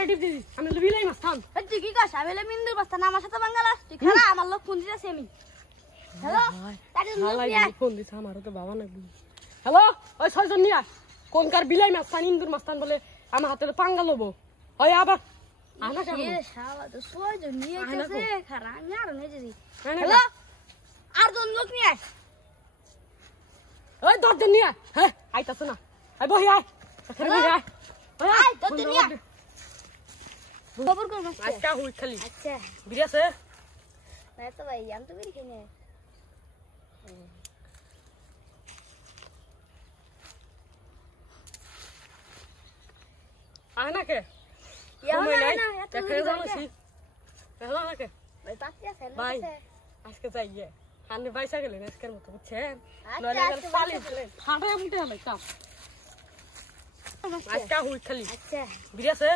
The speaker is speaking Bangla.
আমারে টিপ দিস আমি বিলাই মাছ থাম এই তুই কি কাজ আমি মিন্দুর বস্তা না আমার সাথে বাঙ্গালা তুই খালা আমার লোক ফোন দিতেছে আমি হ্যালো তাড়ি লোক ফোন দিছ আমারও তো বাবা নাকি হ্যালো ওই ছয়জন নিয়া কোনকার বিলাই মাছ থান ইন্দুর মাছ থান বলে আমার হাতে পাঙ্গা লবো ওই আবার আনা কেন এ শালা তো ছয়জন নিয়ে গেছে খারা আমি আর নেই যদি হ্যালো হ্যালো আর জন লোক নিয়ে ওই দরজন নিয়া হ্যাঁ আইতাছ না আই বহি আয় এখানে বহি আয় আই দরজন নিয়ে খবর কর মাছ আজকে হুই খালি আচ্ছা বিড়ি আছে না তো ভাই আমি তো বিড়ি খাই আয় না কে আজকে যাইয়ে হানি বাইসা গেলেন আজকের মতো বুঝছেন আজকে হুই খালি আচ্ছা বিড়ি আছে